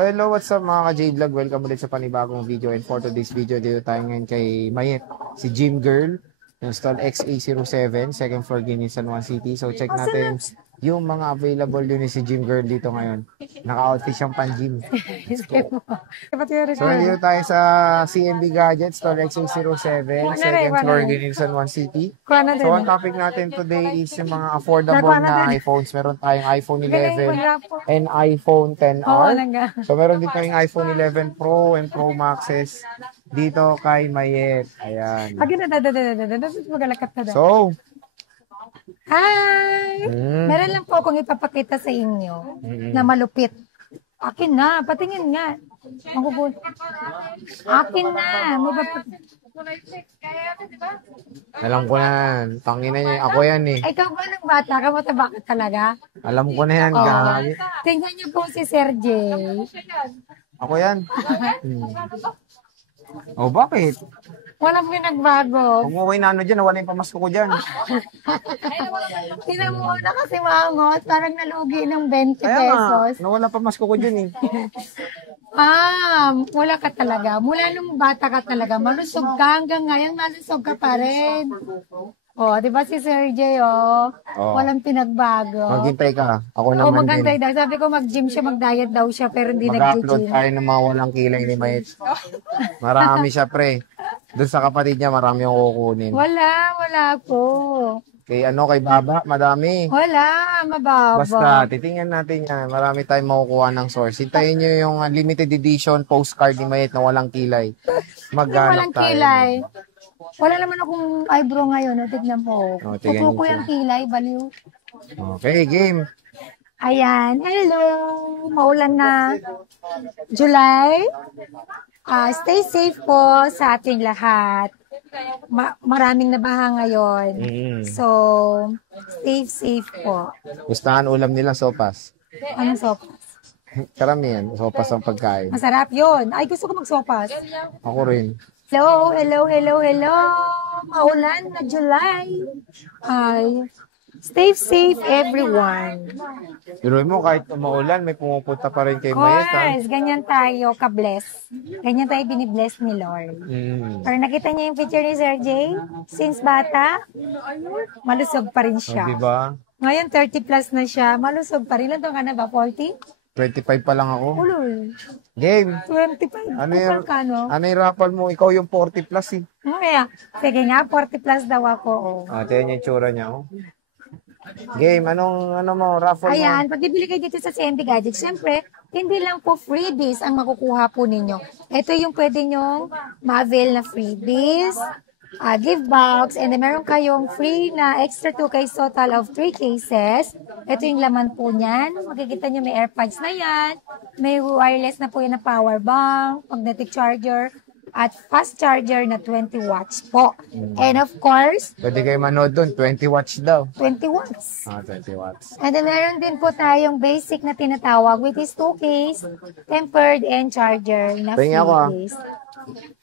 So hello, what's up mga ka-J-Vlog? Welcome ulit sa panibagong video, and for today's video, dito tayo ngayon kay Mayet, si Gym Girl, yung stall XA07, second floor Guinea, San Juan City. So check natin yung mga available yun si Gym Girl dito ngayon. Naka-outfit siyang pan-gym. So dito tayo sa CMB Gadgets, stall XA07, second floor Guinea, San Juan City. So ang topic natin today is yung mga affordable na iPhones. Meron tayong iPhone 11 and iPhone 10R. So meron din tayong iPhone 11 Pro and Pro Maxes dito kay Mayet. Ayan. So, hi! Meron lang po akong ipapakita sa inyo na malupit. Akin na, patingin nga. Akin na. alam ko na. Tangina niya. Ako yan eh. Ikaw ba ng bata? Kamataba ka talaga? Alam ko na yan. Tingnan niyo po si Sir J. Ako yan. Oh, bakit? Walang pinagbago. Umuwi na ano dyan. Wala yung pamasko ko dyan. Tinan mo na kasi mangot. Parang nalugi ng 20 Kaya pesos. nga. Nawala pamasko ko dyan eh. Wala ka talaga. Mula nung bata ka talaga, malusog ka hanggang ngayon, malusog ka pa rin. Oh, di ba si Sir J, walang pinagbago. Maghintay ka. Ako naman maghintay din. daw. Sabi ko mag-gym siya, mag-diet daw siya, pero hindi Mag-upload nag-gym. tayo ng mga walang kilay ni Mayet. Marami siya, pre. Doon sa kapatid niya, marami yung kukunin. Wala po. Kay Baba, madami. Wala, mababa. Basta, titingnan natin yan. Marami tayong makukuha ng source. Hintayin nyo yung limited edition postcard ni Mayet na walang kilay. Maghanap Walang tayo. kilay. Wala naman akong eyebrow ngayon. Tignan mo. Tingnan Tutuko yung kilay, baliw. Okay, game. Ayan. Hello. Maulan na. July. Stay safe po sa ating lahat. Maraming nabaha ngayon. So, stay safe po. Gustahan ulam nila sopas. Anong sopas? Karamihan, sopas ang pagkain. Masarap yun. Ay, gusto ko magsopas. Ako rin. Hello. Maulan na July. Ay, stay safe everyone. Pero mo, kahit maulan, may pumupunta pa rin kay Mayet. Yes, ganyan tayo ka-bless. Ganyan tayo binibless ni Lord. Pero nakita niyo yung picture ni Sir J? Since bata, malusog pa rin siya. Diba? Ngayon, 30 plus na siya. Malusog pa rin. Ilan taon ka na ba? 40? 25 pa lang ako. Ulul. Game. 25. Ano yung raffle mo? Ikaw yung 40 plus eh. Kaya, sige nga, 40 plus daw ako. Tingnan yung tsura niya. Game, ano mo, raffle mo? Ayan, pag bibili kayo dito sa CMB Gadgets, siyempre, hindi lang po freebies ang makukuha po ninyo. Ito yung pwede nyong ma-avail na freebies, gift box, and then meron kayong free na extra 2 case total of 3 cases. Ito yung laman po niyan. Makikita nyo may AirPods na yan. May wireless na po yan na power bank, magnetic charger, at fast charger na 20 watts po. And of course, Pwede kayo manood doon, 20 watts daw. 20 watts. 20 watts. And then meron din po tayong basic na tinatawag, which is 2 case, tempered, and charger na free case.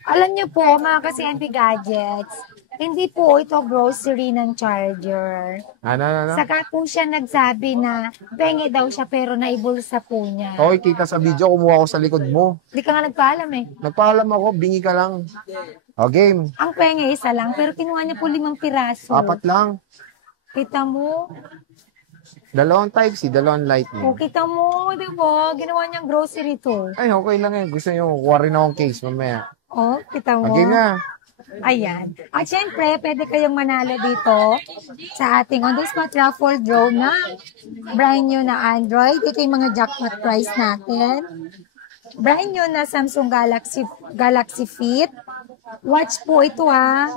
Alam niyo po, mga ka-CMB Gadgets, hindi po ito grocery ng charger. Ano? Saka po siya nagsabi na pengi daw siya pero naibulsa po niya. Okay, kita sa video, kumuha ko sa likod mo. Hindi ka nga nagpaalam eh. Nagpaalam ako, bingi ka lang. Game. Ang pengi isa lang pero kinuha niya po 5 piraso. 4 lang. Kita mo? Dalawang Type-C, dalawang Lightning. Kita mo, di ba? Ginawa niyang grocery to. Ay, okay lang yan. Gusto nyo, kuha rin akong case mamaya. Kita mo? Game na. Ayan. At syempre, pwede kayong manalo dito sa ating on-the-spot raffle draw na brand new na Android. Ito yung mga jackpot price natin. Brand new na Samsung Galaxy Fit. Watch po ito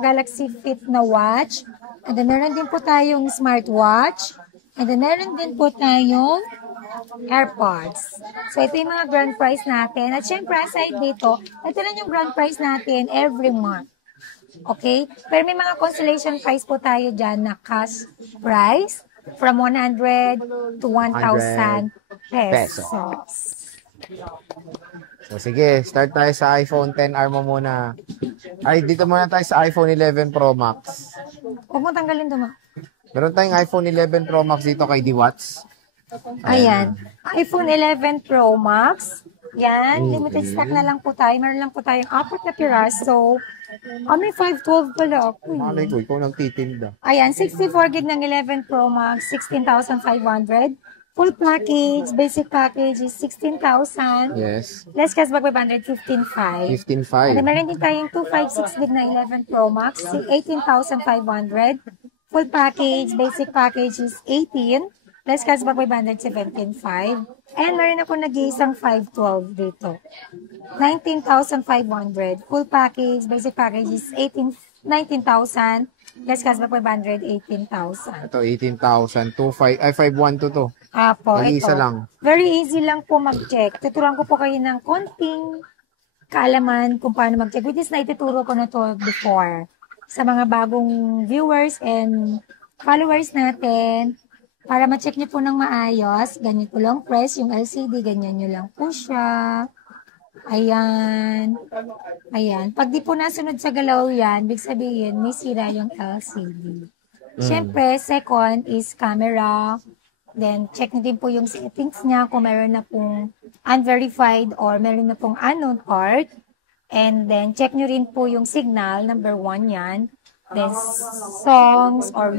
Galaxy Fit na watch. And then meron din po tayong smartwatch. And then meron din po tayong AirPods. So ito yung mga grand prize natin. At syempre, aside dito, ito lang yung grand prize natin every month. Okay? Pero may mga consolation prize po tayo dyan na cash prize from 100 to 1,000 pesos. So, sige, start tayo sa iPhone 10R mo muna. Ay, dito muna tayo sa iPhone 11 Pro Max. Huwag mo tanggalin ito, ma. Meron tayong iPhone 11 Pro Max dito kay D-Watts. Ayan. iPhone 11 Pro Max. Yan, limited stock na lang po tayo. Meron lang po tayong 4 na piraso. May 512 pala ako. Malay ko, ikaw nagtitinda. Ayan, 64 gig ng 11 Pro Max, 16,500. Full package, basic package is 16,000. Yes. Less cashback 500, 15,500. 15.5. At meron din tayong 256 gig na 11 Pro Max, 18,500. Full package, basic package is 18. Less cashback 500, 17,500. And meron ako nag-iisang 512 dito. 19,500. Full package, basic package is 19,000. Less cashback 500, 18,000. Ito, 18,000. 512 to. Apo, Mag-iisa ito. lang. Very easy lang po mag-check. Tuturuan ko po kayo ng konting kaalaman kung paano mag-check. Which is naituturo ko na to before. Sa mga bagong viewers and followers natin, para ma-check nyo po ng maayos, ganyan po lang press yung LCD, ganyan nyo lang po siya. Ayan. Ayan. Pag di po nasunod sa galaw yan, big sabihin, may sira yung LCD. Siyempre, second is camera. Then, check nyo din po yung settings niya kung meron na pong unverified or meron na pong unknown part. And then, check nyo rin po yung signal, number 1 yan. Then, songs or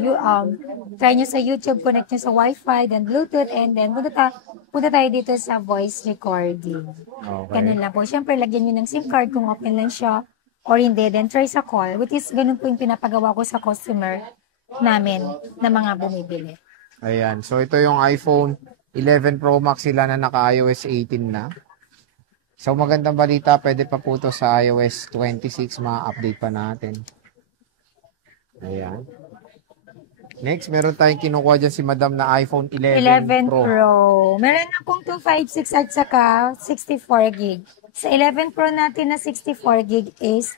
try nyo sa YouTube, connect nyo sa Wi-Fi, then Bluetooth, and then punta tayo dito sa voice recording. Okay. Ganun lang po. Siyempre, lagyan nyo ng SIM card kung open lang siya or hindi. Then, try sa call. Which is, ganun po yung pinapagawa ko sa customer namin na mga bumibili. Ayan. So, ito yung iPhone 11 Pro Max sila na naka-iOS 18 na. So, magandang balita. Pwede pa po ito sa iOS 26. Ma-update pa natin. Ayan. Next, meron tayong kinukuha dyan si Madam na iPhone 11 Pro. Meron akong 256 at saka 64 gig. Sa 11 Pro natin na 64 gig is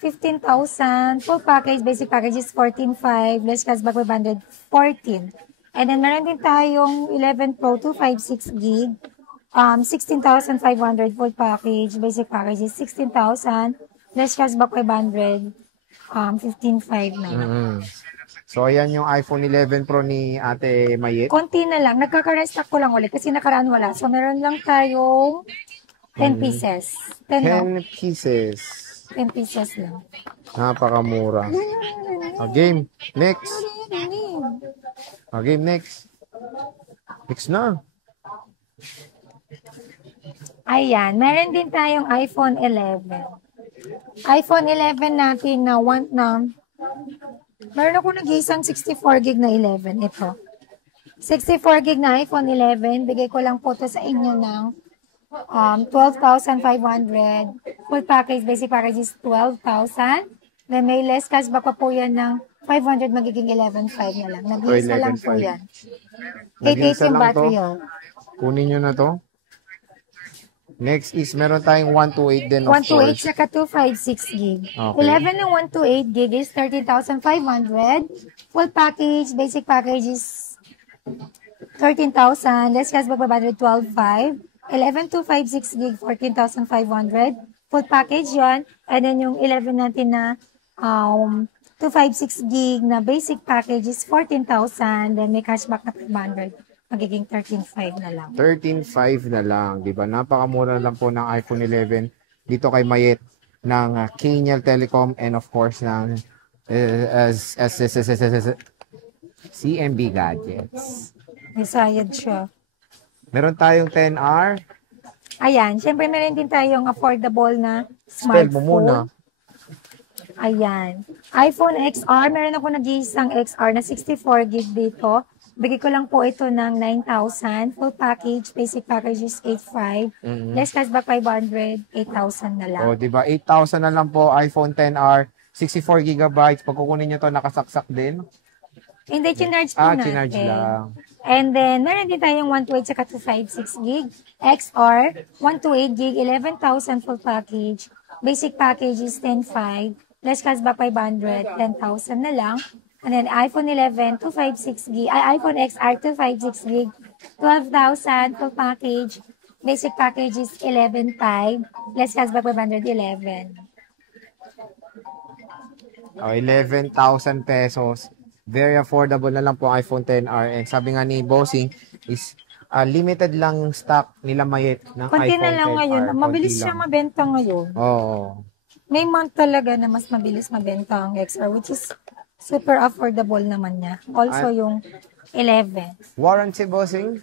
15,000. Full package, basic package is 14,500. Less cashback 500, 14. And then meron din tayong 11 Pro 256 gig. 16,500 full package. Basic package is 16,000. Less cashback 500. 15,500 na lang. So, ayan yung iPhone 11 Pro ni Ate Mayet. Konti na lang. Nagkaka-restock ko lang ulit kasi nakaraan wala. So, meron lang tayong 10 pieces. 10 lang. 10 pieces. 10 pieces lang. Napakamura. Game. Next. Game next. Next na. Ayan. Meron din tayong iPhone 11. iPhone 11 natin na meron ako nag-iisang 64 gig na 11. Ito. 64 gig na iPhone 11. Bigay ko lang po to sa inyo ng 12,500. Full package, basic package is 12,000. Then may less cashback pa po yan ng 500, magiging 11,500 na lang. Nag-iisa lang po yan. 88 yung battery. Kunin nyo na to. Next is, meron tayong 128 din of 128 course. saka 256 gig. Okay. 11 ng 128 gig is 13,500. Full package, basic package is 13,000. Less cashback 512,500. 11 256 gig, 14,500. Full package yan. And then yung 11 natin na 256 gig na basic package is 14,000. Then may cashback na 500. Magiging 13,500 na lang. 13.5 na lang, di ba? Napakamura lang po ng iPhone 11 dito kay Mayet ng Kaniel Telecom and of course ng CMB Gadgets. May sayad siya. Meron tayong 10R. Ayan, syempre meron din tayong affordable na Spell mo smartphone. muna. Ayan. iPhone XR, meron ako nag-iisang XR na 64 gig dito. Bigay ko lang po ito ng 9,000. Full package, basic package is 8,500. Less cashback 500, 8,000 na lang. O, di ba? 8,000 na lang po iPhone 10R. 64 gigabytes. Pag kukunin nyo to, nakasaksak din. Hindi, chinarge po natin. Chinarge lang. And then, meron din tayong 128 saka 256 gig. XR, 128 gig, 11,000 full package. Basic package is 10,500. Less cashback 500, 10,000 na lang. And then, iPhone 11, 256 gig. iPhone XR, 256 gig. 12,000 full package. Basic package is 11,500. Less cashback 511. 11,000 pesos. Very affordable na lang po iPhone 10R. And sabi nga ni Bossing is limited lang stock nila Mayet ng Konti iPhone na lang 12R. ngayon. Mabilis Konti siya lang. mabenta ngayon. Oo. May month talaga na mas mabilis mabenta ang XR, which is super affordable naman niya. Also yung 11. Warranty, bossing?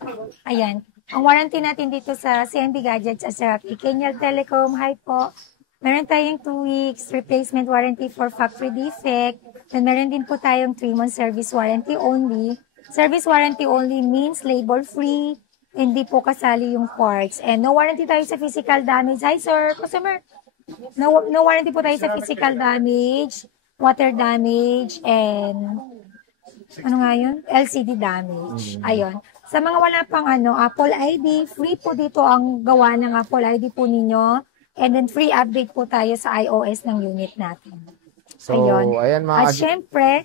Ayan. Ang warranty natin dito sa CNB Gadgets at sa Kenyal Telecom, hi po. Meron tayong 2 weeks replacement warranty for factory defect. Then meron din po tayong 3-month service warranty only. Service warranty only means labor-free. Hindi po kasali yung parts. And no warranty tayo sa physical damage. Hi sir, customer. No warranty po tayo sa physical damage, water damage, and ano nga yun? LCD damage. Ayun. Sa mga wala pang Apple ID, free po dito ang gawa ng Apple ID po ninyo. And then free update po tayo sa iOS ng unit natin. So, ayan At syempre,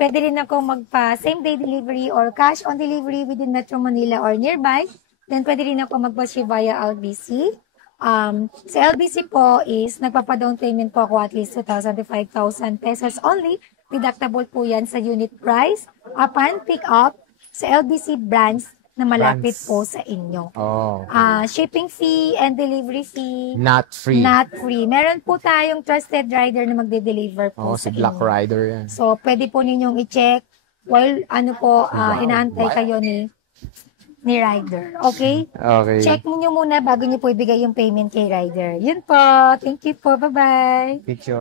pwede rin ako magpa same day delivery or cash on delivery within Metro Manila or nearby. Then pwede rin ako magpa-ship via LBC. Sa LBC po is nagpapa-down payment po ako at least 2,000 to 5,000 pesos only. Deductible po yan sa unit price upon pick up sa LBC branch na malapit po sa inyo. Oh. Shipping fee and delivery fee. Not free. Not free. Meron po tayong trusted rider na magde-deliver po sa si Black inyo. Rider yan. So, pwede po ninyong i-check while inaantay kayo ni rider. Okay? Okay. Check niyo muna bago niyo po ibigay yung payment kay rider. Yun po. Thank you po. Bye-bye. Picture.